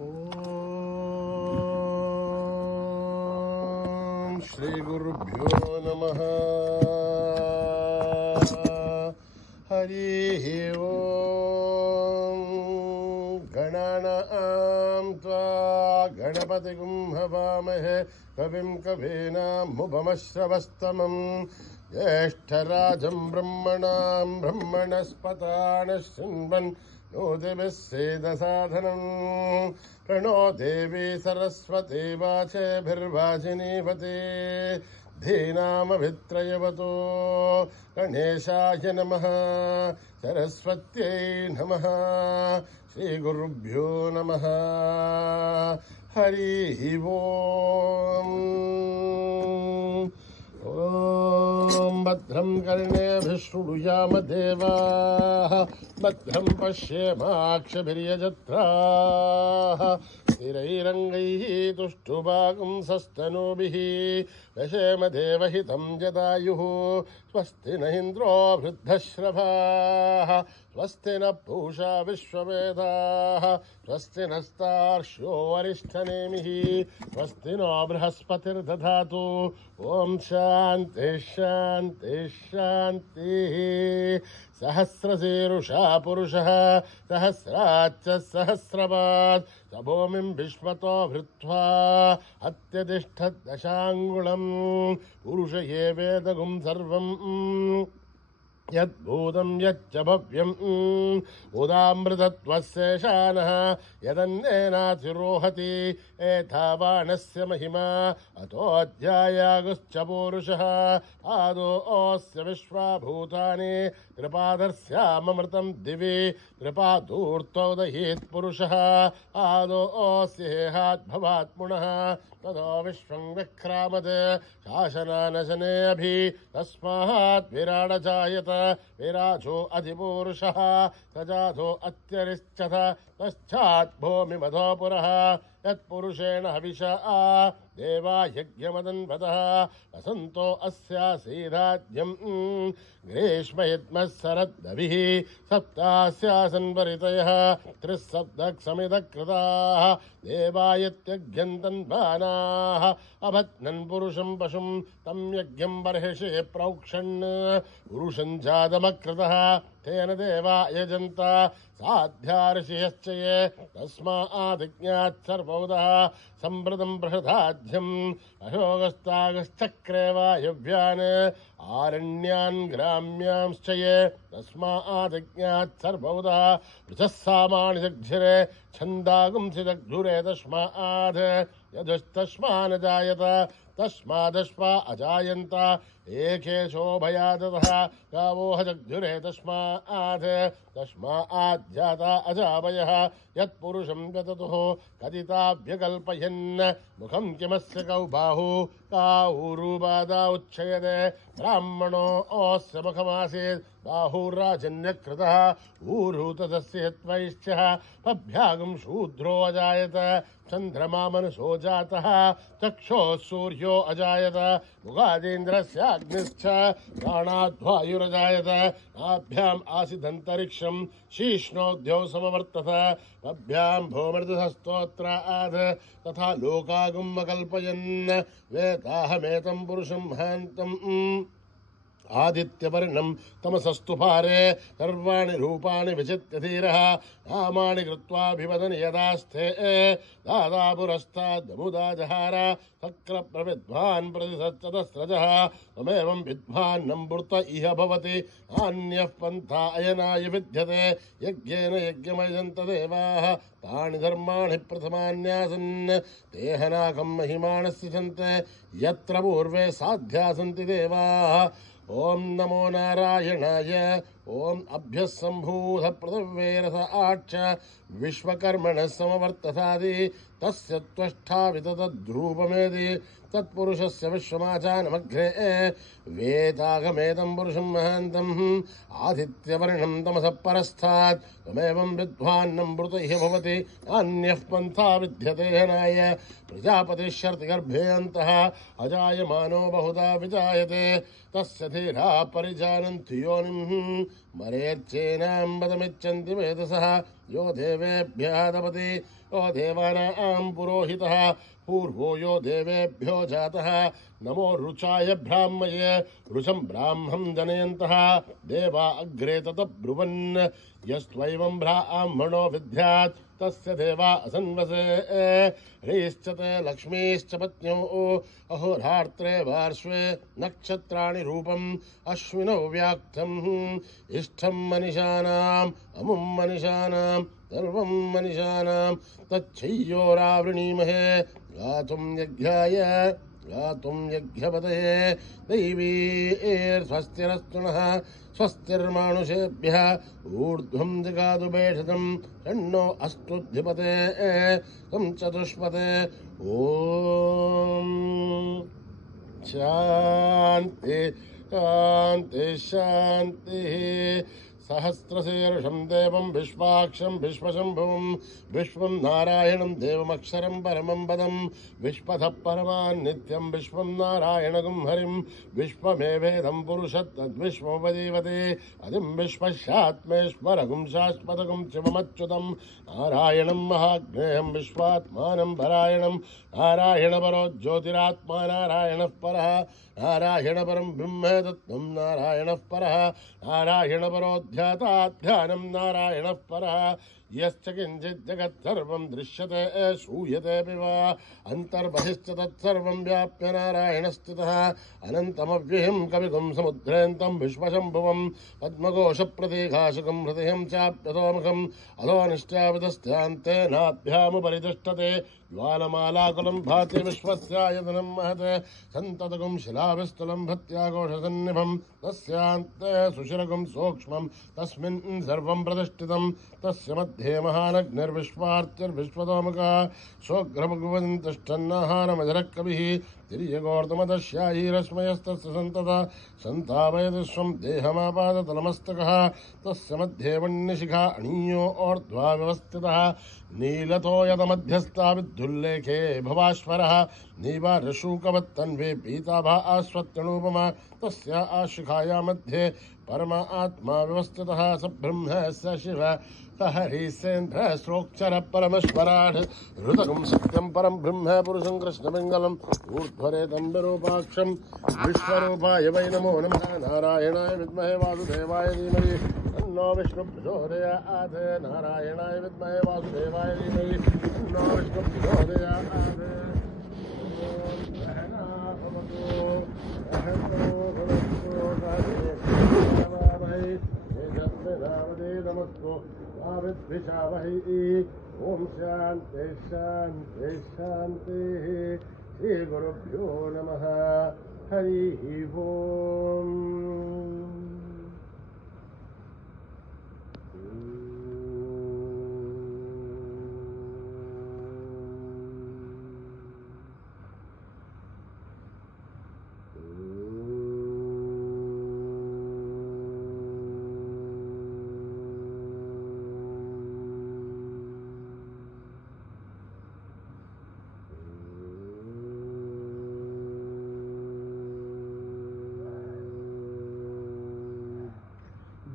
ओम श्री गुरुभ्यो नमः। हरि ओम। गणानां त्वा गणपतिगुं हवामहे कविं कवीनामुपमश्रवस्तमं ज्येष्ठराजं ब्रह्मणां ब्रह्मणस्पतान् शृण्वन् नोतिभिः सेदसाधनं प्रणो देवी सरस्वती वाचेभिर्वाचिनीपते धीनामभित्रयवतो गणेशाय नमः सरस्वत्यै नमः श्रीगुरुभ्यो नमः। हरि ओम्। ॐ भद्रं कर्णेभिः शृणुयाम देवाः भद्रं पश्येमाक्षभिर्यजत्राः स्थिरैरङ्गैः तुष्टुवागुंसस्तनूभिः व्यशेम देवहितं जदायुः स्वस्ति न इन्द्रो वृद्धश्रवाः स्वस्ति न पूषा विश्ववेदाः स्वस्ति नस्तार्क्ष्यो वरिष्ठनेमिः स्वस्ति नो बृहस्पतिर्दधातु। ॐ शान्ति शान्ति शान्तिः। सहस्रशीरुषा पुरुषः सहस्राच्च सहस्रपात् स भूमिं विश्वतो भृत्वा अत्यतिष्ठत् दशाङ्गुलं पुरुष ये वेदगुं सर्वम् यद्भूतं यच्च भव्यम् उदामृतत्वस्येषानः यदन्नेनातिरोहति एतावानस्य महिमा अतोऽध्यायागुश्च पूरुषः आदोऽस्य विश्वाभूतानि त्रिपादस्यामृतं दिवि त्रिपादूर्तौ दहीत् पुरुषः आदोऽस्य हेहाद्भवात् पुनः ततो विश्वं विक्रामत् शासनानशने अभि तस्मात् विराडजायत विराजो अधिपूरुषः सजातो अत्यरिष्यथ पश्चात् भूमिमधो पुरः यत्पुरुषेण हविषा देवा यज्ञमदन्वतः वसन्तो अस्यासीदाद्यम् ग्रीष्मयद्मः शरद्दविः सप्तास्यासन् वरितयः त्रिसप्तक्समिदकृताः देवायत्यज्ञन्तन्वानाः अभत्नन् पुरुषं पशुं तं यज्ञं बर्हिषि प्रोक्षन् पुरुषं जातमकृतः तेन देवा यजन्त साध्या ऋषयश्च ये तस्मादिज्ञात् सर्वौदः सम्प्रदं बृहदाध्यम् अशोकस्तागश्चक्रे वायव्यान् आरण्यान् ग्राम्यांश्च ये तस्मादिज्ञात् सर्वौदः वृषः सामानि जग्झिरे छन्दागुंसि जग्धुरे तस्मात् यदुस्तस्मान् जायत तस्मादश्वा अजायन्त एकेशोभयादतः गावोह जग्धुरे तस्मात् तस्माद्जाता अजावयः यत्पुरुषं गततुः कथिताभ्यकल्पयन् मुखं किमस्य कौ बाहु काऊरुबाधा उच्छयते ब्राह्मणो अस्य मुखमासीत् बाहुराजन्यकृतः ऊरु तदस्य यत्वैश्चः पभ्यागं शूद्रो अजायत चन्द्रमा मनसो जातः चक्षोः सूर्यो अजायत मुखादेन्द्रस्याग्निश्च प्राणाद्वायुरजायत नाभ्याम् आसीदन्तरिक्षं शीष्णोद्यौ समवर्तत पभ्यां भूमृतस्तोत्राद् तथा लोकागुम् अकल्पयन् वेदाहमेतं पुरुषं महान्तम् आदित्यवर्णं तमसस्तु पारे सर्वाणि रूपाणि विचित्य धीरः नामानि कृत्वाभिवदन् यदास्ते दादा पुरस्तादमुदा जहार शक्रप्रविद्वान् प्रतिसच्चतस्रजः त्वमेवं विद्वान्नं वृत इह भवति नान्यः पन्था अयनाय विद्यते यज्ञेन यज्ञमयजन्त देवाः तानि धर्माणि प्रथमान्यासन् तेहनाकं महिमानस्य सन्ते यत्र पूर्वे साध्या सन्ति देवाः। ओम नमो नारायणाय। ओम अभ्यः सम्भूत पृथिवेरस आच्च विश्वकर्मणः समवर्तसादि तस्य त्वष्टा विततद्रूपमेदि तत्पुरुषस्य विश्वमाचानमग्रे वेदागमेतं पुरुषं महान्तम् आदित्यवर्णं तमसः परस्तात् त्वमेवं विद्वान्नं वृत इह भवति नान्यः पन्था विद्यते हनाय प्रजापतिश्यर्तिगर्भे अन्तः अजायमानो बहुधा विजायते तस्य धीराः परिजानन्ति योनिम् मरेच्चेनां वदमिच्छन्ति वेदसः यो देवेभ्यः दपति यो देवानां पुरोहितः पूर्वो यो देवेभ्यो जातः नमो रुचाय ब्राह्मये रुचं ब्राह्मं जनयन्तः देवा अग्रे ततब्रुवन् यस्त्वैवं ब्राह्मणो विद्यात् तस्य देवा असन्वसे ह्रीश्च ते लक्ष्मीश्च पत्न्यौ अहोरात्रे पार्श्वे नक्षत्राणि रूपम् अश्विनौ व्याक्तम् इष्टं मनिषाणाम् अमुं मनिषाणाम् सर्वं मनिषाणां तच्छय्योरावृणीमहे गातुं यज्ञाय गातुं यज्ञपतये दैवीर्स्वस्तिरस्तुनः स्वस्तिर्मानुषेभ्यः ऊर्ध्वं जगातु भेषजं षण्णो अस्तुधिपते तं चतुष्पते ॐ शान्ति शान्ति शान्तिः सहस्रशीर्षं देवं विश्वाक्षं विश्वशम्भुवं विश्वं नारायणं देवमक्षरं परमं पदं विश्वतः परमान् नित्यं विश्वं नारायणगं हरिं विश्वमेवेदं पुरुषत्तद्विश्वोपजीवते अधिं विश्वस्यात्मेश्वरगुं शाश्वतगुं शिवमच्युतं नारायणं महाज्ञेयं विश्वात्मानं परायणं नारायणपरो ज्योतिरात्मा नारायणः परः नारायणपरं ब्रह्म तत्त्वं नारायणः परः नारायणपरो ध्यानं नारायणः परः यश्च किञ्चित् जगत्सर्वं दृश्यते श्रूयतेऽपि वा अन्तर्बहिश्च तत्सर्वं व्याप्य नारायणस्थितः अनन्तमव्ययं कविगुं समुद्रेन्तं विश्वशम्भुवं पद्मकोशप्रतीकाशकं हृदयं चाप्यतोमुखम् अधोनिष्ट्यावितस्यान्ते नाभ्यामुपरि तिष्ठते ज्वालमालाकुलं भाति विश्वस्यायतनं महत् सन्ततगुं शिलाविस्तुलं भत्याघोषसन्निभं तस्यान्ते सुशिरगुं सूक्ष्मं तस्मिन् सर्वं प्रतिष्ठितं तस्य मध्ये महानग्निर्विश्वार्चिर्विश्वतोमुखः सोऽग्रभगवन्तिष्ठन्नाहारमजरः तिर्यगोर्धमदश्यायीरश्मयस्तस्य सन्ततः सन्तापयति स्वं देहमापादतलमस्तकः तस्य मध्ये वह्निशिखा अणीयो ऊर्ध्वा व्यवस्थितः नीलतो यदमध्यस्था विद्धुल्लेखे भवाश्वरः नीवारशूकवत्तन्वे पीताभा आश्वत्यणूपमा तस्य आशिखाया मध्ये परमात्मा व्यवस्थितः स ब्रह्म स शिव हरिसेन्द्र श्रोक्षर परमेश्वराढ हृदगुं सत्यं परं ब्रह्म पुरुषं कृष्णपिङ्गलम् ऊर्ध्वरेतं विरूपाक्षं विश्वरूपाय वै नमो नमः नारायणाय विद्महे वासुदेवाय धीमहि तन्नो विष्णुप्रचोदयात् नारायणाय विद्महे वासुदेवाय धीमहि तन्नो विष्णुप्रचोदयात् नमस्को विद्विषावहि ओम शांति शांति शांति श्री गुरुभ्यो नमः हरि ओम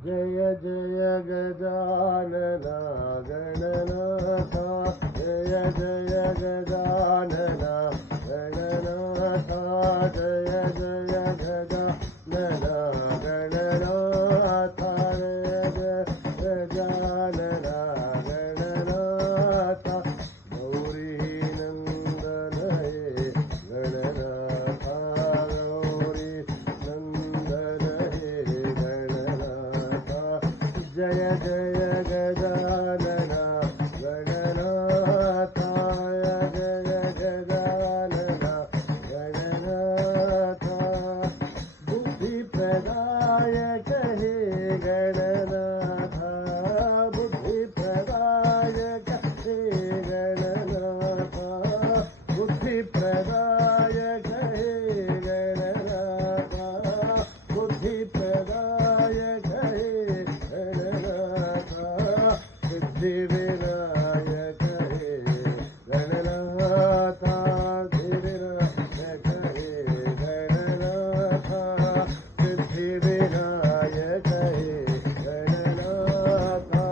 जय जय गजानना गणनाथा जय जय गजानना गणनाथा जय जय गजानना गणनाथा जय गजानना गणनाथा गौरी नंदन हे गणनाथा गौरी नंदन हे गणनाथा जय जय गजानना गणनाथाय जय गजानना गणनाथा बुद्धिप्रदायक हे गणनाथा बुद्धिप्रदायक हे गणनाथा बुद्धिप्रदायक हे गणनाथा बुद्धिप्रदायक हे सिद्धिविनायक हे गणनाथा सिद्धिविनायक हे गणनाथा सिद्धिविनायक हे गणनाथा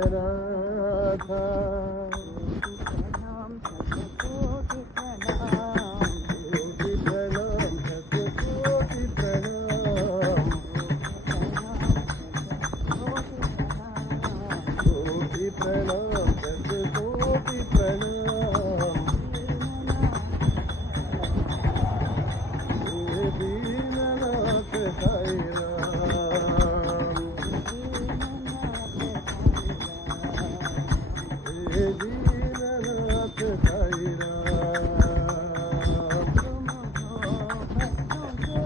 गणनाथा प्रणाम शतकोटि प्रणाम कोटि प्रणाम शतकोटि प्रणाम कोटि प्रणाम शतकोटि प्रणाम हे दीननाथ साई राम हे दीननाथ साई राम तुम हो भक्तों के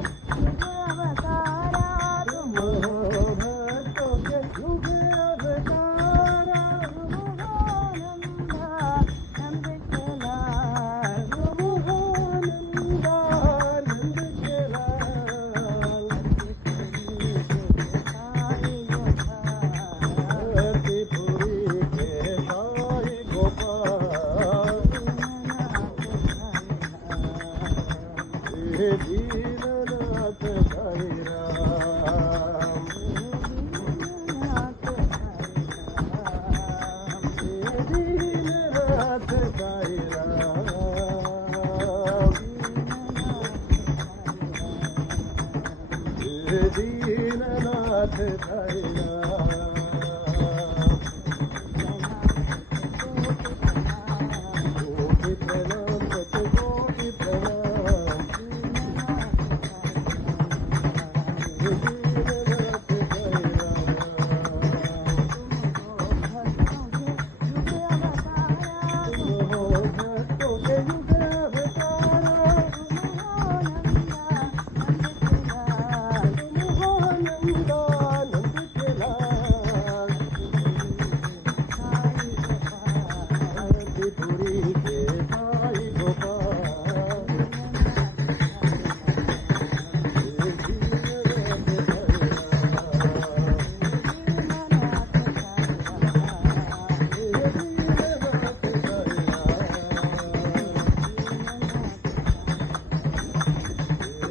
युग अवतारा तुम हो नंदानंद के लाल त्रिपुरी के साई गोपाल हे दीननाथ साई राम हे दीननाथ साई राम हे दीननाथ साई राम कोटि प्रणाम शतकोटि प्रणाम हे दीननाथ साई राम तुम हो भक्तों के युग अवतारा तुम हो नंदानंद के लाल त्रिपुरी के साई गोपाल हे दीननाथ साई राम हे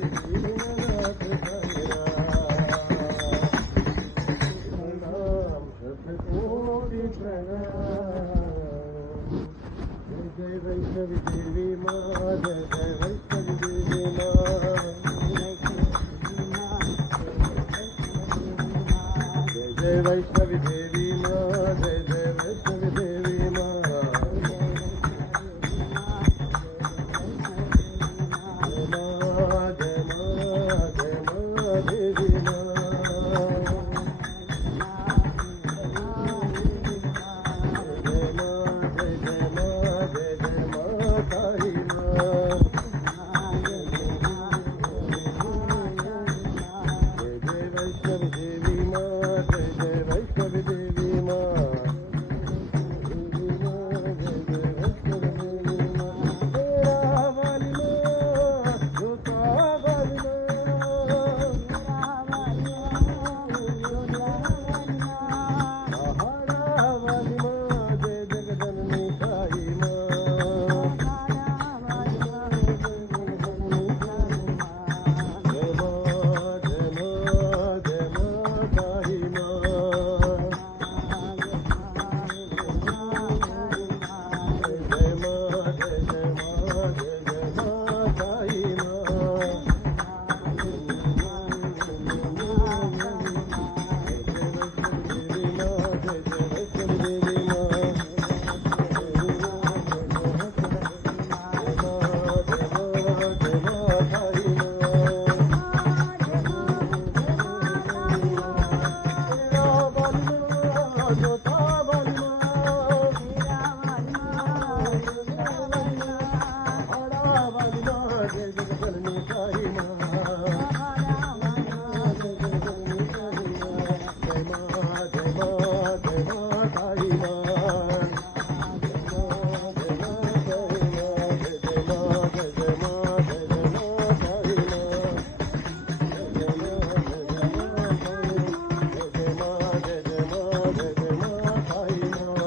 दीननाथ साई राम शतकोटि प्रणाम जय जय वैष्णवी देवी माँ जय जय वैष्णवी देवी माँ जय जय वैष्णवी देवी माँ जय जय वैष्णवी देवी माँ जय माँ जय माँ जय माँ देवी माँ जय माँ जय जय माँ जय जय माँ साई माँ जय जय वैष्णवी देवी माँ जय जय वैष्णवी देवी माँ देवी माँ जय जय वैष्णवी देवी माँ तेरा वाली माँ जोता वाली माँ पहाड़ा वाली माँ जय जगदननी साई माँ जय माँ जय माँ जय माँ साई माँ जय माँ जय जय माँ जय जय माँ साई माँ जय जय वैष्णवी देवी माँ जय माँ जय माँ साई माँ तेरा वाली माँ जोता वाली माँ पहाड़ा वाली माँ जय जगदननी साई माँ जय जगदननी साई माँ जय माँ जय माँ जय माँ साई माँ जय माँ जय माँ साई माँ जय जय माँ जय जय माँ जय जय माँ साई माँ जय जय माँ जय जय माँ साई माँ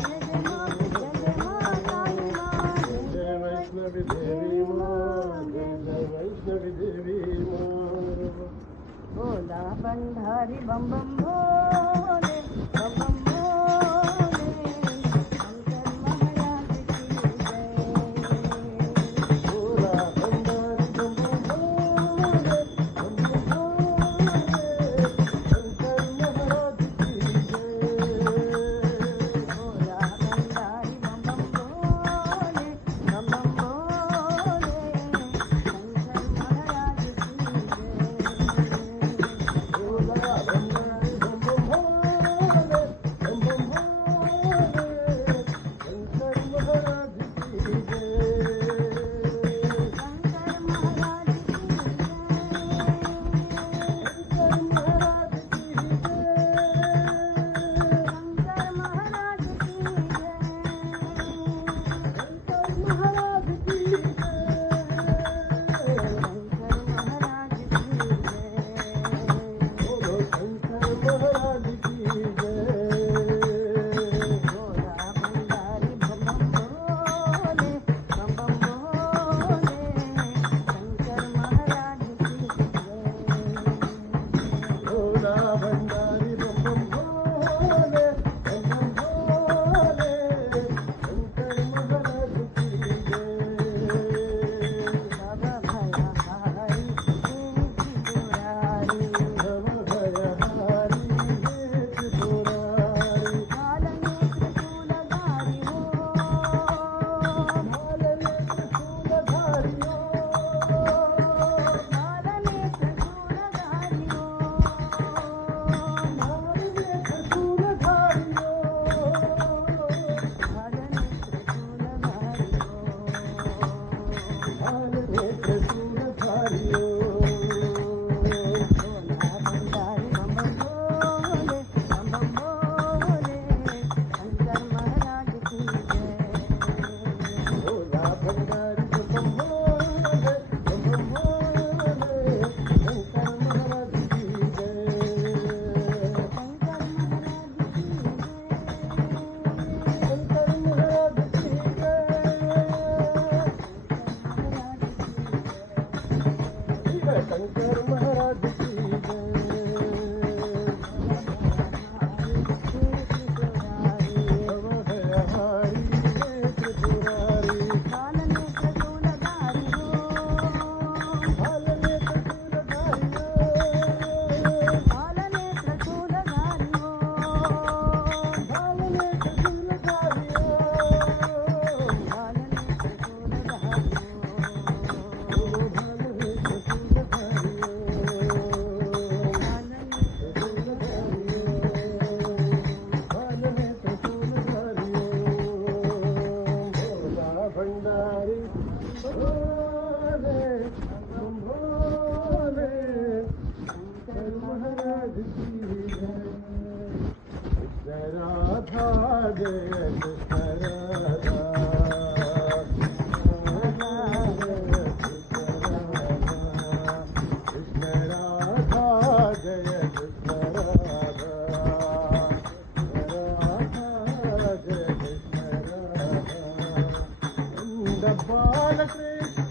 जय जय माँ जय जय माँ साई माँ जय वैष्णवी देवी माँ जय जय वैष्णवी देवी माँ भोला भंडारी बम बम भोले बम बम भोले शंकर महाराज की Bala Krishna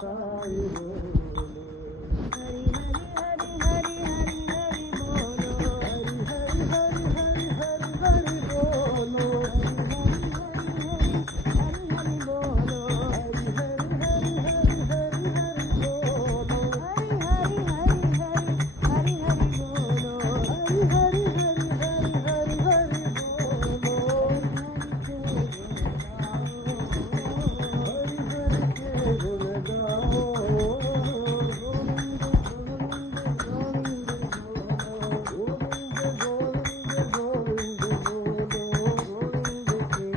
साई बोलो हरि हरि हरि हरि बोलो हरि हरि हरि हरि हरि हरि बोलो हरि हरि बोलो हरि हरि हरि हरि हरि हरि बोलो हरि हरि हरि हरि बोलो हरि हरि हरि हरि हरि हरि बोलो हरि हरि के गुण गाओ गोविंद गोविंद गोविंद बोलो गोविंद के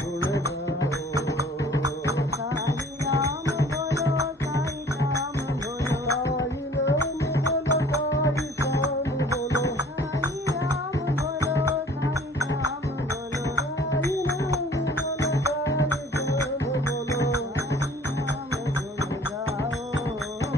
गुण गाओ साई राम बोलो साई राम बोलो साई नाम बोलो साई शाम बोलो साई राम बोलो साई राम बोलो साई नाम बोलो साई शाम बोलो नाम गुण गाओ साई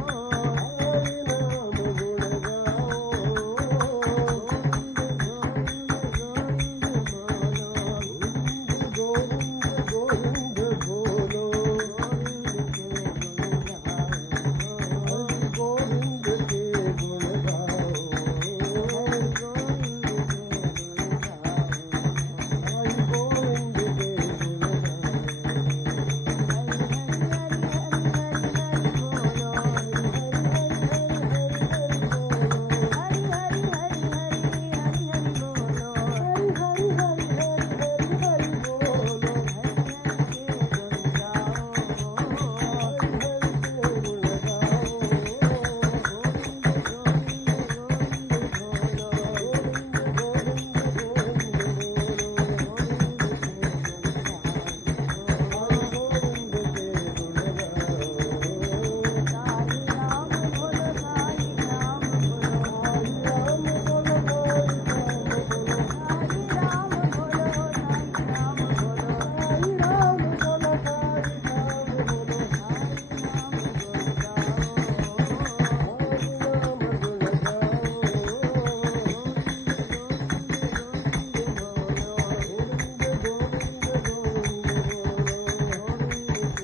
नाम गुण गाओ गोविंद गोविंद बोलो गोविंद के गुण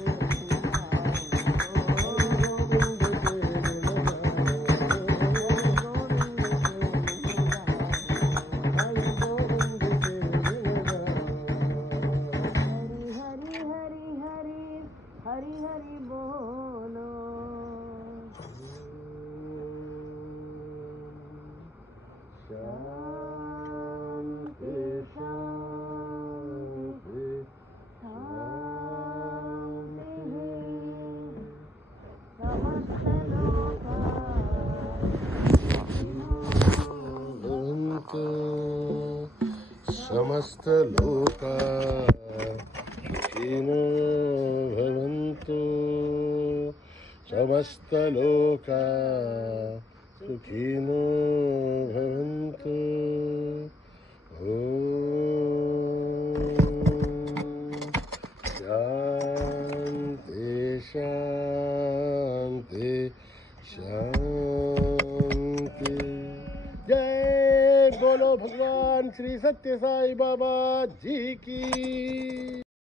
गाओ हरि गोविंद के गुण हरि हरि बोलो शांति शांति समस्त लोका सुखिनो भवन्तु समस्त लोका सुखिनो भवन्तु शांति शांति शांति जय बोलो भगवान श्री सत्य साई बाबा जी की।